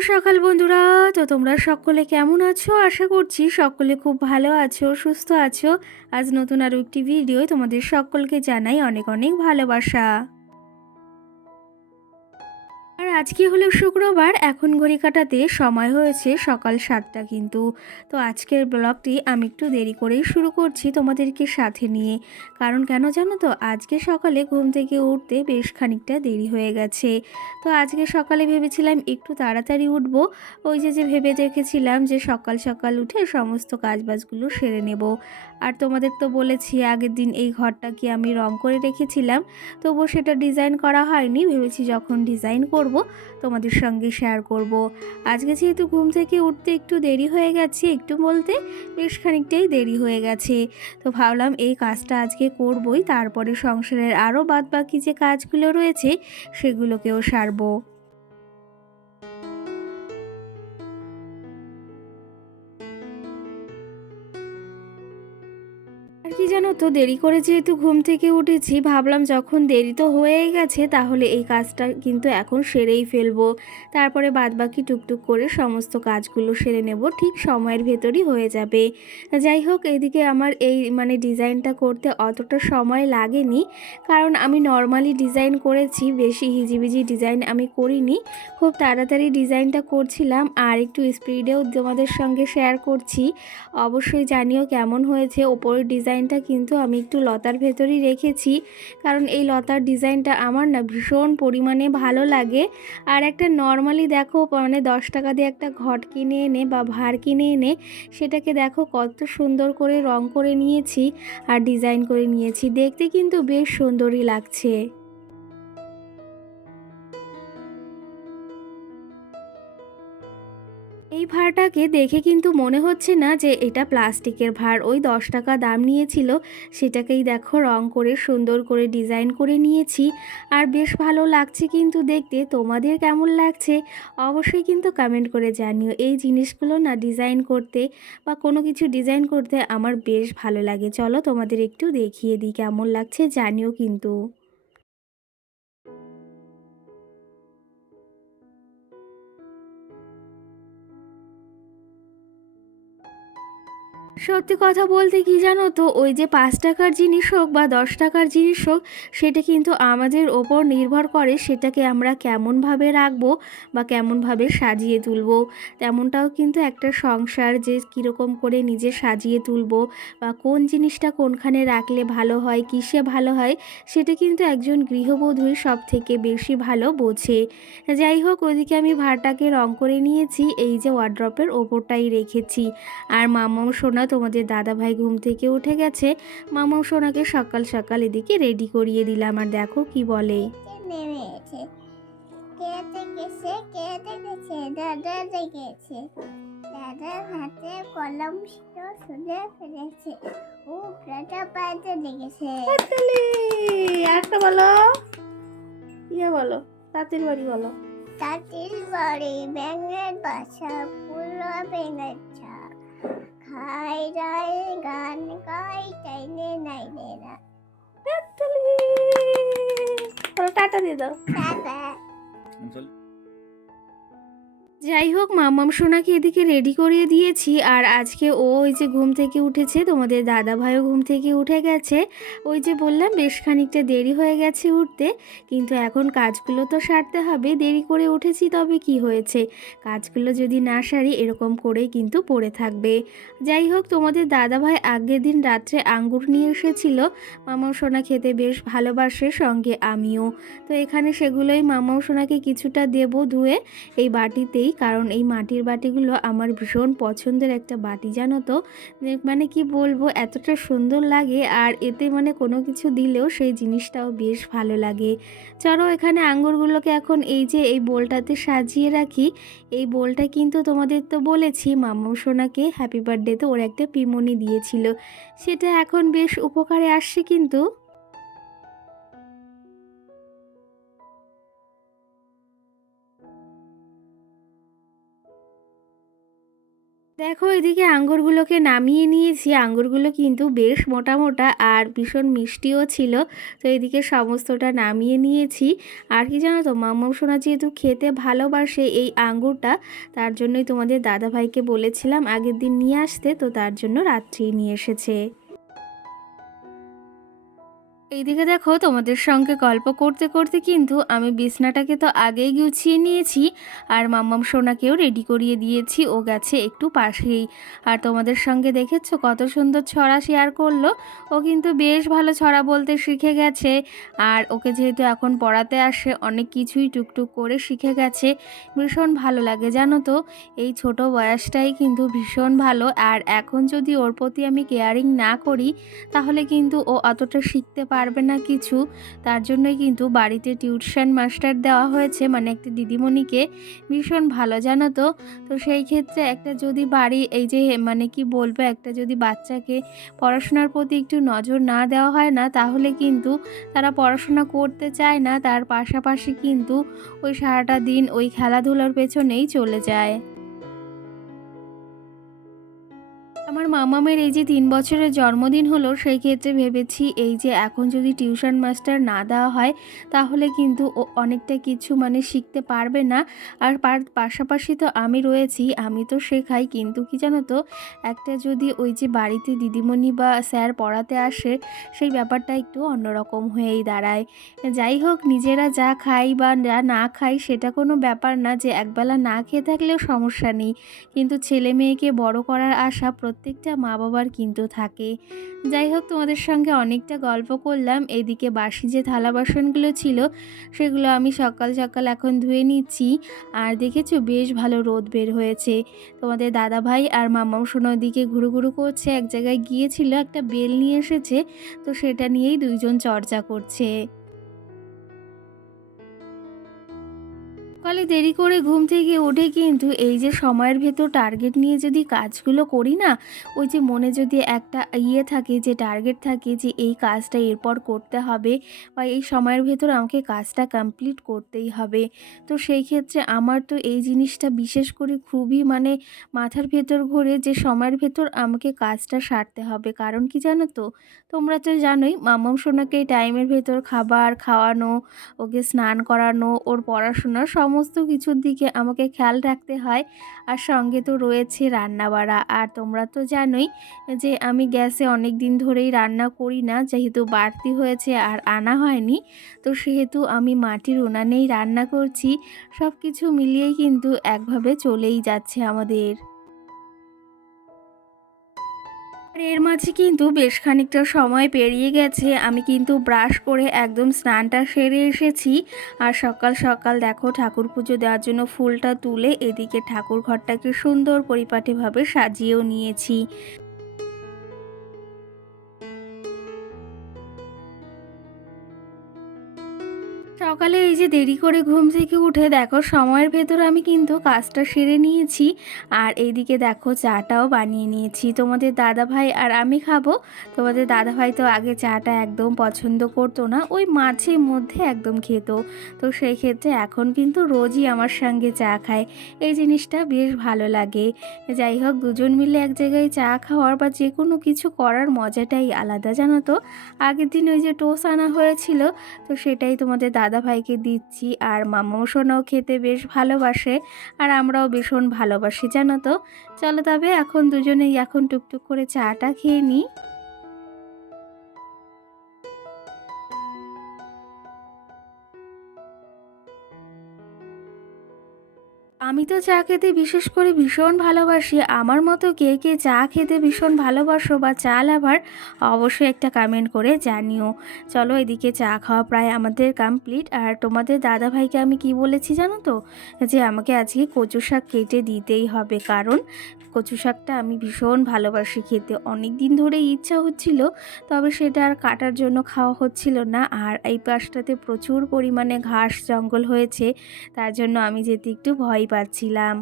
সকাল বন্ধুরা। তো তোমরা সকলে কেমন আছো? আশা করছি সকলে খুব ভালো আছো, সুস্থ আছো। আজ নতুন আরও একটি ভিডিও তোমাদের সকলকে জানাই অনেক অনেক ভালোবাসা। আর আজকে হলো শুক্রবার, এখন ঘড়ি কাটাতে সময় হয়েছে সকাল 7টা কিন্তু। তো আজকের ব্লগটি আমি একটু দেরি করেই শুরু করছি তোমাদেরকে সাথে নিয়ে। কারণ কেন জানো তো, আজকে সকালে ঘুম থেকে উঠতে বেশ খানিকটা দেরি হয়ে গেছে। তো আজকে সকালে ভেবেছিলাম একটু তাড়াতাড়ি উঠবো। ওই যে ভেবে রেখেছিলাম যে সকাল সকাল উঠে সমস্ত কাজবাজগুলো সেরে নেব। আর তোমাদের তো বলেছি আগের দিন এই ঘরটা কি আমি রং করে রেখেছিলাম, তবুও সেটা ডিজাইন করা হয়নি। ভেবেছি যখন ডিজাইন করব তোমাদের সঙ্গে শেয়ার করব। আজকে যেহেতু ঘুম থেকে উঠতে একটু দেরি হয়ে গেছে, একটু বলতে বেশ খানিকটাই দেরি হয়ে গেছে, তো ভাবলাম এই কাজটা আজকে করবই, তারপরে সংসারের আরও বাদবাকি যে কাজগুলো রয়েছে সেগুলোকেও সারবো। আর কি জানো তো, দেরি করে যেহেতু ঘুম থেকে উঠেছি, ভাবলাম যখন দেরি তো হয়েই গেছে তাহলে এই কাজটা কিন্তু এখন সেরেই ফেলবো। তারপরে বাদবাকি টুকটুক করে সমস্ত কাজগুলো সেরে নেব, ঠিক সময়ের ভেতরই হয়ে যাবে। যাই হোক, এদিকে আমার এই ডিজাইনটা করতে অতটা সময় লাগেনি, কারণ আমি নর্মালি ডিজাইন করেছি, বেশি হিজিবিজি ডিজাইন আমি করিনি। খুব তাড়াতাড়ি ডিজাইনটা করছিলাম আর একটু স্পিডেও তোমাদের সঙ্গে শেয়ার করছি। অবশ্যই জানিও কেমন হয়েছে। ওপরের ডিজাইনটা কিন্তু আমি একটু লতার ভেতরই রেখেছি, কারণ এই লতার ডিজাইনটা আমার না ভীষণ পরিমাণে ভালো লাগে। আর একটা নর্মালি দেখো 10 টাকা দিয়ে একটা ঘট কিনে এনে বা ভাঁড় কিনে এনে সেটাকে দেখো কত সুন্দর করে রং করে নিয়েছি আর ডিজাইন করে নিয়েছি, দেখতে কিন্তু বেশ সুন্দরই লাগছে। এই ভাঁড়টাকে দেখে কিন্তু মনে হচ্ছে না যে এটা প্লাস্টিকের ভাঁড়। ওই 10 টাকা দাম নিয়েছিল, সেটাকেই দেখো রং করে সুন্দর করে ডিজাইন করে নিয়েছি। আর বেশ ভালো লাগছে কিন্তু দেখতে। তোমাদের কেমন লাগছে অবশ্যই কিন্তু কমেন্ট করে জানিও। এই জিনিসগুলো না ডিজাইন করতে বা কোনো কিছু ডিজাইন করতে আমার বেশ ভালো লাগে। চলো তোমাদের একটু দেখিয়ে দিই কেমন লাগছে, জানিও কিন্তু। সত্যি কথা বলতে কি জানো তো, ওই যে 5 টাকার জিনিস হোক বা 10 টাকার জিনিস হোক, সেটা কিন্তু আমাদের ওপর নির্ভর করে সেটাকে আমরা কেমনভাবে রাখবো বা কেমনভাবে সাজিয়ে তুলবো। তেমনটাও কিন্তু একটা সংসার যে কীরকম করে নিজে সাজিয়ে তুলবো বা কোন জিনিসটা কোনখানে রাখলে ভালো হয়, কিসে ভালো হয়, সেটা কিন্তু একজন গৃহবধূই সব থেকে বেশি ভালো বোঝে। যাই হোক, ওইদিকে আমি ভাড়টাকে রং করে নিয়েছি, এই যে ওয়ার্ড্রপের ওপরটাই রেখেছি। আর মামাও সোনা, তোমাদের দাদাভাই ঘুম থেকে উঠে গেছে। মামাও সোনাকে সকাল সকাল এদিকে রেডি করিয়ে দিলাম, আর দেখো কি বলে। নেমেছে কে দেখেছে কে দেখেছে দাদা দেখেছে দাদার হাতে কলম ছিল শুনে ফেলেছে ও প্রাটা পাইতে দেখেছে হাততালি। একটা বলো, ইয়ে বলো, তাঁতের বাড়ি বলো। তাঁতির বাড়ি ব্যাঙের বাসা পুরো বেঙ্গাচ্ছা খাই রাই গান গাই টাইনে নাইনে না হাততালি। বলো টাটা দিয়ে দাও। দাদা যাই হোক, মাম্মাম সোনাকে এদিকে রেডি করিয়ে দিয়েছি। আর আজকে ও ওই যে ঘুম থেকে উঠেছে, তোমাদের দাদা ভাইও ঘুম থেকে উঠে গেছে। ওই যে বললাম বেশ খানিকটা দেরি হয়ে গেছে উঠতে, কিন্তু এখন কাজগুলো তো সারতে হবে। দেরি করে উঠেছি তবে কি হয়েছে, কাজগুলো যদি না সারি এরকম করেই কিন্তু পড়ে থাকবে। যাই হোক, তোমাদের দাদা ভাই আগের দিন রাত্রে আঙ্গুর নিয়ে এসেছিল। মাম্মাম সোনা খেতে বেশ ভালোবাসে, সঙ্গে আমিও। তো এখানে সেগুলোই মাম্মাম সোনাকে কিছুটা দেবো ধুয়ে এই বাটিতেই, কারণ এই মাটির বাটিগুলো আমার ভীষণ পছন্দের একটা বাটি, জানো তো। কি বলবো, এতটা সুন্দর লাগে, আর এতে কোনো কিছু দিলেও সেই জিনিসটাও বেশ ভালো লাগে। চলো এখানে আঙ্গুরগুলোকে এখন এই যে এই বোলটাতে সাজিয়ে রাখি। এই বোলটা কিন্তু তোমাদের তো বলেছি মাম্মু সোনাকে হ্যাপি বার্থডেতে ওর একটা পিমনি দিয়েছিল, সেটা এখন বেশ উপকারে আসছে কিন্তু। দেখো এদিকে আঙ্গুরগুলোকে নামিয়ে নিয়েছি। আঙ্গুরগুলো কিন্তু বেশ মোটা মোটা আর ভীষণ মিষ্টিও ছিল। তো এদিকে সমস্তটা নামিয়ে নিয়েছি। আর কি জানো তো, মাম্মাম সোনা যেহেতু খেতে ভালোবাসে এই আঙ্গুরটা, তার জন্যই তোমাদের দাদাভাইকে বলেছিলাম আগের দিন নিয়ে আসতে, তো তার জন্য রাত্রেই নিয়ে এসেছে। এইদিকে দেখো তোমাদের সঙ্গে গল্প করতে করতে কিন্তু আমি বিছনাটাকে তো আগেই গুছিয়ে নিয়েছি, আর মাম্মাম সোনাকেও রেডি করিয়ে দিয়েছি, ও গেছে একটু পাশেই। আর তোমাদের সঙ্গে দেখেছো কত সুন্দর ছড়া শেয়ার করলো। ও কিন্তু বেশ ভালো ছড়া বলতে শিখে গেছে। আর ওকে যেহেতু এখন পড়াতে আসে, অনেক কিছুই টুকটুক করে শিখে গেছে। ভীষণ ভালো লাগে জানো তো, এই ছোট বয়সটাই কিন্তু ভীষণ ভালো। আর এখন যদি ওর প্রতি আমি কেয়ারিং না করি, তাহলে কিন্তু ও অতটা শিখতে পারবে না কিছু। তার জন্যই কিন্তু বাড়িতে টিউশন মাস্টার দেওয়া হয়েছে, মানে একটা দিদিমণিকে। ভীষণ ভালো জানো তো। তো সেই ক্ষেত্রে একটা যদি বাড়ি এই যে মানে কি বলবো, একটা যদি বাচ্চাকে পড়াশোনার প্রতি একটু নজর না দেওয়া হয় না, তাহলে কিন্তু তারা পড়াশোনা করতে চায় না, তার পাশাপাশি কিন্তু ওই সারাটা দিন ওই খেলাধুলার পেছনেই চলে যায়। আমার মামামের এই যে ৩ বছরের জন্মদিন হলো, সেই ক্ষেত্রে ভেবেছি এই যে এখন যদি টিউশন মাস্টার না দেওয়া হয়, তাহলে কিন্তু ও অনেকটা কিছু মানে শিখতে পারবে না। আর পাশাপাশি তো আমি রয়েছি, আমি তো শেখাই, কিন্তু কি জানো তো, একটা যদি ওই যে বাড়িতে দিদিমণি বা স্যার পড়াতে আসে, সেই ব্যাপারটা একটু অন্যরকম হয়েই দাঁড়ায়। যাই হোক, নিজেরা যা খাই বা যা না খাই সেটা কোনো ব্যাপার না, যে একবেলা না খেয়ে থাকলেও সমস্যা নেই, কিন্তু ছেলে মেয়েকে বড় করার আশা প্রত্যেকটা মা বাবার কিন্তু থাকে। যাই হোক, তোমাদের সঙ্গে অনেকটা গল্প করলাম। এদিকে বাসি যে থালা বাসনগুলো ছিল, সেগুলো আমি সকাল সকাল এখন ধুয়ে নিচ্ছি। আর দেখেছো বেশ ভালো রোদ বের হয়েছে। তোমাদের দাদাভাই আর মামাম সোনা ওদিকে ঘুরু ঘুরু করছে, এক জায়গায় গিয়েছিল, একটা বেল নিয়ে এসেছে, তো সেটা নিয়েই দুইজন চর্চা করছে। সকালে দেরি করে ঘুম থেকে উঠে কিন্তু এই যে সময়ের ভেতর টার্গেট নিয়ে যদি কাজগুলো করি না, ওই যে মনে যদি একটা থাকে, যে টার্গেট থাকে যে এই কাজটা এরপর করতে হবে, বা এই সময়ের ভেতর আমাকে কাজটা কমপ্লিট করতেই হবে। তো সেই ক্ষেত্রে আমার তো এই জিনিসটা বিশেষ করে খুবই মানে মাথার ভেতর ঘোরে, যে সময়ের ভেতর আমাকে কাজটা সারতে হবে। কারণ কি জানো তো, তোমরা তো জানোই মাম্মাম সোনাকে এই টাইমের ভেতর খাবার খাওয়ানো, ওকে স্নান করানো, ওর পড়াশোনা সমস্ত কিছুর দিকে আমাকে খেয়াল রাখতে হয়। আর সঙ্গে তো রয়েছে রান্না বাড়া। আর তোমরা তো জানোই যে আমি গ্যাসে অনেক দিন ধরেই রান্না করি না, যেহেতু বাড়তি হয়েছে আর আনা হয়নি। তো সেহেতু আমি মাটির উনানেই রান্না করছি। সব কিছু মিলিয়েই কিন্তু একভাবে চলেই যাচ্ছে আমাদের। আর এর মাঝে কিন্তু বেশ খানিকটা সময় পেরিয়ে গেছে, আমি কিন্তু ব্রাশ করে একদম স্নানটা সেরে এসেছি। আর সকাল সকাল দেখো ঠাকুর পুজো দেওয়ার জন্য ফুলটা তুলে এদিকে ঠাকুর ঘরটাকে সুন্দর পরিপাটিভাবে সাজিয়েও নিয়েছি। সকালে এই যে দেরি করে ঘুম থেকে উঠে দেখো সময়ের ভেতর আমি কিন্তু কাজটা সেরে নিয়েছি। আর এইদিকে দেখো চাটাও বানিয়ে নিয়েছি, তোমাদের দাদাভাই আর আমি খাবো। তোমাদের দাদাভাই তো আগে চাটা একদম পছন্দ করতো না, ওই মাঝে মধ্যে একদম খেত। তো সেই ক্ষেত্রে এখন কিন্তু রোজই আমার সঙ্গে চা খায়, এই জিনিসটা বেশ ভালো লাগে। যাই হোক, দুজন মিলে এক জায়গায় চা খাওয়ার বা যে কোনো কিছু করার মজাটাই আলাদা জানো তো। আগের দিন ওই যে টোস্ট আনা হয়েছিল, তো সেটাই তোমাদের দাদাভাইকে দিচ্ছি। আর মামাও সোনাও খেতে বেশ ভালোবাসে, আর আমরাও ভীষণ ভালোবাসি জানো তো। চলো তবে এখন দুজনেই এখন টুকটুক করে চাটা খেয়ে নিই। আমি তো চা খেতে বিশেষ করে ভীষণ ভালোবাসি। আমার মতো কে কে চা খেতে ভীষণ ভালোবাসো বা চা লাভার, অবশ্যই একটা কমেন্ট করে জানিও। চলো, এদিকে চা খাওয়া প্রায় আমাদের কমপ্লিট। আর তোমাদের দাদাভাইকে আমি কি বলেছি জানো তো, যে আমাকে আজকে কচু শাক কেটে দিতেই হবে, কারণ কচু শাকটা আমি ভীষণ ভালোবাসি খেতে। অনেক দিন ধরে ইচ্ছা হচ্ছিল, তবে সেটা আর কাটার জন্য খাওয়া হচ্ছিল না। আর এই পাশটাতে প্রচুর পরিমাণে ঘাস জঙ্গল হয়েছে, তার জন্য আমি যেতে একটু ভয় পাচ্ছিলাম।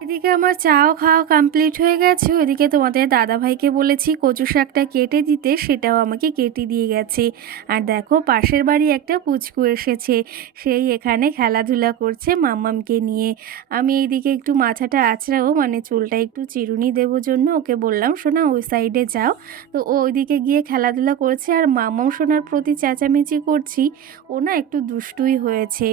এদিকে আমার চাও খাওয়া কমপ্লিট হয়ে গেছে। ওইদিকে তোমাদের দাদাভাইকে বলেছি কচু শাকটা কেটে দিতে, সেটাও আমাকে কেটে দিয়ে গেছে। আর দেখো পাশের বাড়ি একটা পুচকু এসেছে, সেই এখানে খেলাধুলা করছে মাম্মামকে নিয়ে। আমি এইদিকে একটু মাথাটা আঁচড়াবো, মানে চুলটা একটু চিরুনি দেবো জন্য ওকে বললাম শোনা ওই সাইডে যাও। তো ও ওইদিকে গিয়ে খেলাধুলা করছে আর মাম্মাম সোনার প্রতি চেঁচামেচি করছি। ও না একটু দুষ্টুই হয়েছে।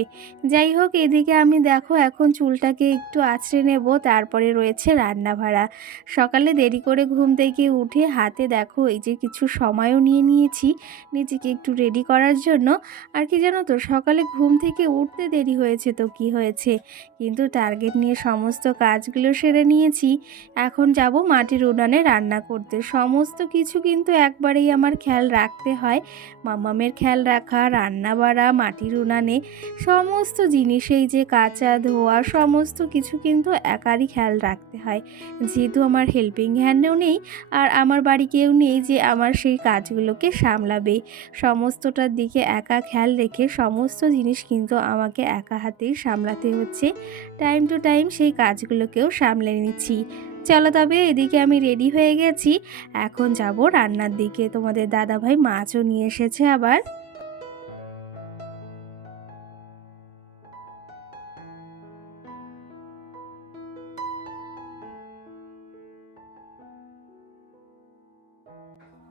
যাই হোক, এদিকে আমি দেখো এখন চুলটাকে একটু আঁচড়ে নেব, তারপরে রয়েছে রান্না ভাড়া। সকালে দেরি করে ঘুম থেকে উঠে হাতে দেখো এই যে কিছু সময়ও নিয়ে নিয়েছি নিজেকে একটু রেডি করার জন্য। আর কি জানো তো, সকালে ঘুম থেকে উঠতে দেরি হয়েছে তো কি হয়েছে, কিন্তু টার্গেট নিয়ে সমস্ত কাজগুলো সেরে নিয়েছি। এখন যাব মাটির উনানে রান্না করতে। সমস্ত কিছু কিন্তু একবারেই আমার খেয়াল রাখতে হয়, মামামের খেয়াল রাখা, রান্না বাড়া, মাটির উনানে সমস্ত জিনিস, এই যে কাচা ধোয়া সমস্ত কিছু কিন্তু একারই খেয়াল রাখতে হয়। যেহেতু আমার হেল্পিং হ্যান্ডও নেই আর আমার বাড়ি কেউ নেই যে আমার সেই কাজগুলোকে সামলাবে, সমস্তটার দিকে একা খেয়াল রেখে সমস্ত জিনিস কিন্তু আমাকে একা হাতেই সামলাতে হচ্ছে। টাইম টু টাইম সেই কাজগুলোকেও সামলে নিচ্ছি। চলো তবে, এদিকে আমি রেডি হয়ে গেছি, এখন যাব রান্নার দিকে। তোমাদের দাদাভাই মাছও নিয়ে এসেছে আবার।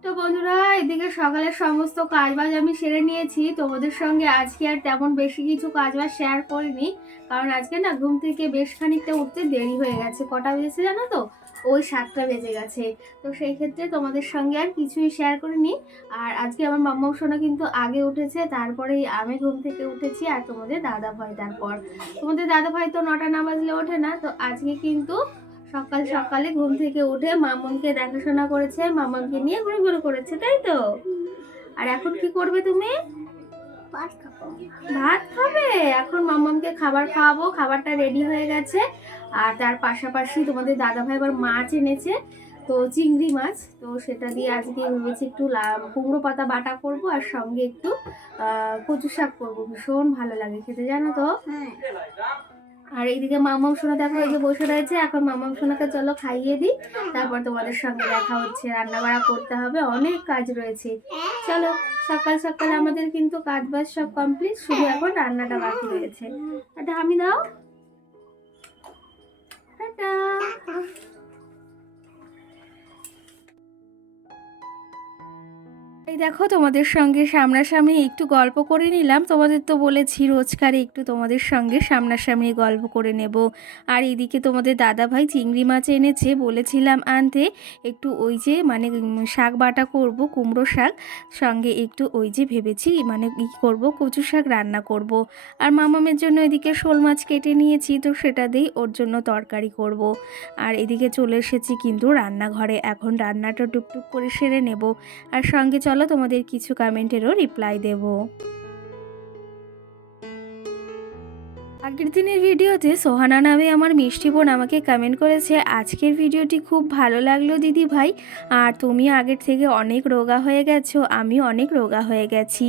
তো বন্ধুরা, এদিকে সকালের সমস্ত কাজবাজ আমি সেরে নিয়েছি। তোমাদের সঙ্গে আজকে আর তেমন বেশি কিছু কাজবাজ শেয়ার করিনি, কারণ আজকে না ঘুম থেকে বেশ খানিকটা উঠতে দেরি হয়ে গেছে। কটা বেজেছে জানো তো? ওই 7টা বেজে গেছে। তো সেই ক্ষেত্রে তোমাদের সঙ্গে আর কিছুই শেয়ার করিনি। আর আজকে আমার মাম্মা সোনা কিন্তু আগে উঠেছে, তারপরেই আমি ঘুম থেকে উঠেছি, আর তোমাদের দাদাভাই তারপর। তোমাদের দাদাভাই তো 9টা না বাজলে ওঠে না, তো আজকে কিন্তু সকাল সকালে ঘুম থেকে উঠে মামনকে দেখাশোনা করেছে, মামনকে নিয়ে ঘুরে ঘুরে করেছে, তাই তো? আর এখন কি করবে তুমি? ভাত খাবে? এখন মামনকে খাবার খাওয়াবো, খাবারটা রেডি হয়ে গেছে। আর তার পাশাপাশি তোমাদের দাদাভাই আবার মাছ এনেছে, তো চিংড়ি মাছ, তো সেটা দিয়ে আজকে ভেবেছি একটু কুমড়ো পাতা বাটা করব, আর সঙ্গে একটু কচু শাক করবো। ভীষণ ভালো লাগে খেতে, জানো তো। আর এইদিকে মামাম সোনা দেখো এই যে বসে রয়েছে। এখন মামাম সোনাকে চলো খাইয়ে দিই, তারপর তোমাদের সঙ্গে দেখা হচ্ছে। রান্না বাড়া করতে হবে, অনেক কাজ রয়েছে। চলো, সকাল সকাল আমাদের কিন্তু কাজ বাজ সব কমপ্লিট, শুধু এখন রান্নাটা বাকি রয়েছে। এটা আমি দাও, টাটা। এই দেখো তোমাদের সঙ্গে সামনাসামনি একটু গল্প করে নিলাম। তোমাদের তো বলেছি রোজকার একটু তোমাদের সঙ্গে সামনাসামনি গল্প করে নেব। আর এদিকে তোমাদের দাদাভাই চিংড়ি মাছ এনেছে, বলেছিলাম আনতে। একটু ওই যে মানে শাক বাটা করব, কুমড়ো শাক, সঙ্গে একটু ওই যে ভেবেছি মানে করব কচু শাক রান্না করব। আর মামামের জন্য এদিকে শোল মাছ কেটে নিয়েছি, তো সেটা দিয়েই ওর জন্য তরকারি করব। আর এদিকে চলে এসেছি কিন্তু রান্নাঘরে, এখন রান্নাটা টুকটুক করে সেরে নেব। আর সঙ্গে চলো তোমাদের কিছু কমেন্টেরও রিপ্লাই দেব। আগের দিনের ভিডিওতে সোহানা নামে আমার মিষ্টি বোন আমাকে কমেন্ট করেছে, আজকের ভিডিওটি খুব ভালো লাগলো দিদি ভাই, আর তুমি আগের থেকে অনেক রোগা হয়ে গেছো, আমিও অনেক রোগা হয়ে গেছি।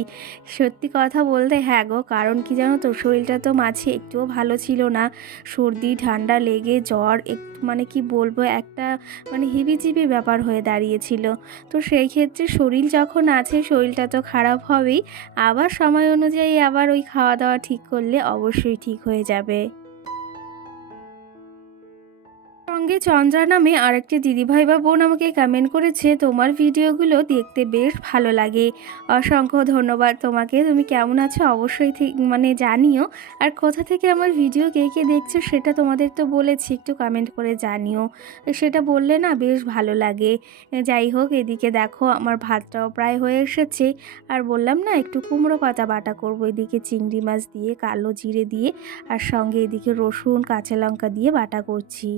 সত্যি কথা বলতে হ্যাঁ গো, কারণ কি জানো তো, শরীরটা তো মাঝে একটুও ভালো ছিল না। সর্দি ঠান্ডা লেগে জ্বর, একটু মানে কি বলবো, একটা মানে হিবিজিবি ব্যাপার হয়ে দাঁড়িয়েছিল। তো সেই ক্ষেত্রে শরীর যখন আছে, শরীরটা তো খারাপ হবেই। আবার সময় অনুযায়ী আবার ওই খাওয়া দাওয়া ঠিক করলে অবশ্যই ঠিক হয়ে যাবে। সঙ্গে চন্দ্রা নামে আরেকটি দিদিভাই বা বোন আমাকে কমেন্ট করেছে, তোমার ভিডিওগুলো দেখতে বেশ ভালো লাগে। অসংখ্য ধন্যবাদ তোমাকে। তুমি কেমন আছো অবশ্যই ঠিক মানে জানিও। আর কোথা থেকে আমার ভিডিও কে কে দেখছো সেটা তোমাদের তো বলেছি, একটু কমেন্ট করে জানিও, সেটা বললে না বেশ ভালো লাগে। যাই হোক, এদিকে দেখো আমার ভাতটাও প্রায় হয়ে এসেছে। আর বললাম না একটু কুমড়ো পাতা বাটা করবো, এদিকে চিংড়ি মাছ দিয়ে কালো জিরে দিয়ে, আর সঙ্গে এদিকে রসুন কাঁচা লঙ্কা দিয়ে বাটা করছি।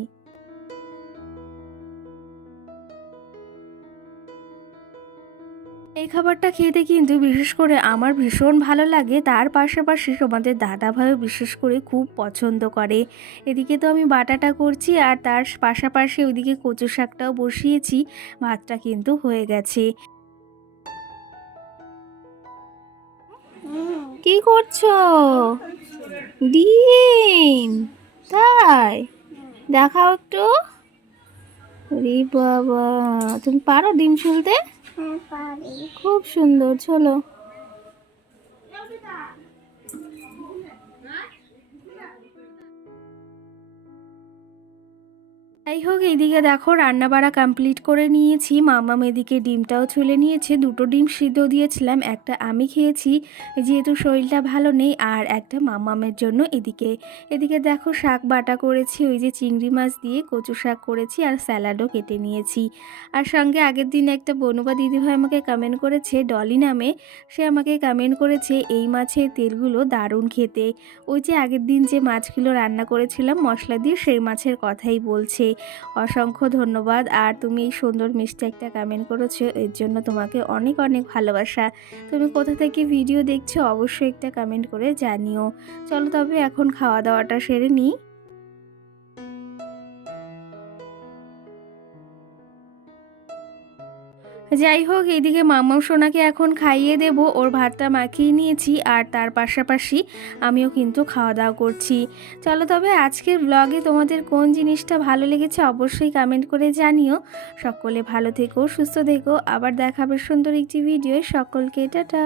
এই খাবারটা খেতে কিন্তু বিশেষ করে আমার ভীষণ ভালো লাগে, তার পাশাপাশি তোমাদের দাদাভাইও বিশেষ করে খুব পছন্দ করে। এদিকে তো আমি বাটাটা করছি, আর তার পাশাপাশি ওইদিকে কচু শাকটাও বসিয়েছি। ভাতটা কিন্তু হয়ে গেছে। কি করছো? ডিম? তাই? দেখাও একটু। রে বাবা, তুমি পারো ডিম ছুলতে? হ্যাঁ পারি। খুব সুন্দর, চলো। যাই হোক, এইদিকে দেখো রান্না বাড়া কমপ্লিট করে নিয়েছি। মামাম এদিকে ডিমটাও ছুলে নিয়েছে। দুটো ডিম সিদ্ধ দিয়েছিলাম, একটা আমি খেয়েছি যেহেতু শরীরটা ভালো নেই, আর একটা মামামের জন্য। এদিকে এদিকে দেখো শাক বাটা করেছি, ওই যে চিংড়ি মাছ দিয়ে কচু শাক করেছি, আর স্যালাডও কেটে নিয়েছি। আর সঙ্গে আগের দিন একটা বনুবা দিদিভাই আমাকে কমেন্ট করেছে, ডলি নামে, সে আমাকে কমেন্ট করেছে এই মাছের তেলগুলো দারুণ খেতে। ওই যে আগের দিন যে মাছগুলো রান্না করেছিলাম মশলা দিয়ে, সেই মাছের কথাই বলছে। অসংখ্য ধন্যবাদ। আর তুমি এই সুন্দর মিষ্টি একটা কমেন্ট করেছো, এর জন্য তোমাকে অনেক অনেক ভালোবাসা। তুমি কোথা থেকে ভিডিও দেখছো অবশ্যই একটা কমেন্ট করে জানিও। চলো তবে এখন খাওয়া দাওয়াটা সেরে নিই। যাই হোক, এইদিকে মাম্মাম সোনাকে এখন খাইয়ে দেব, ওর ভাতটা মাখিয়ে নিয়েছি, আর তার পাশাপাশি আমিও কিন্তু খাওয়া দাওয়া করছি। চলো তবে আজকের ব্লগে তোমাদের কোন জিনিসটা ভালো লেগেছে অবশ্যই কমেন্ট করে জানিও। সকলে ভালো থেকো, সুস্থ থেকো, আবার দেখাবে সুন্দর একটি ভিডিও। সকলকে টাটা।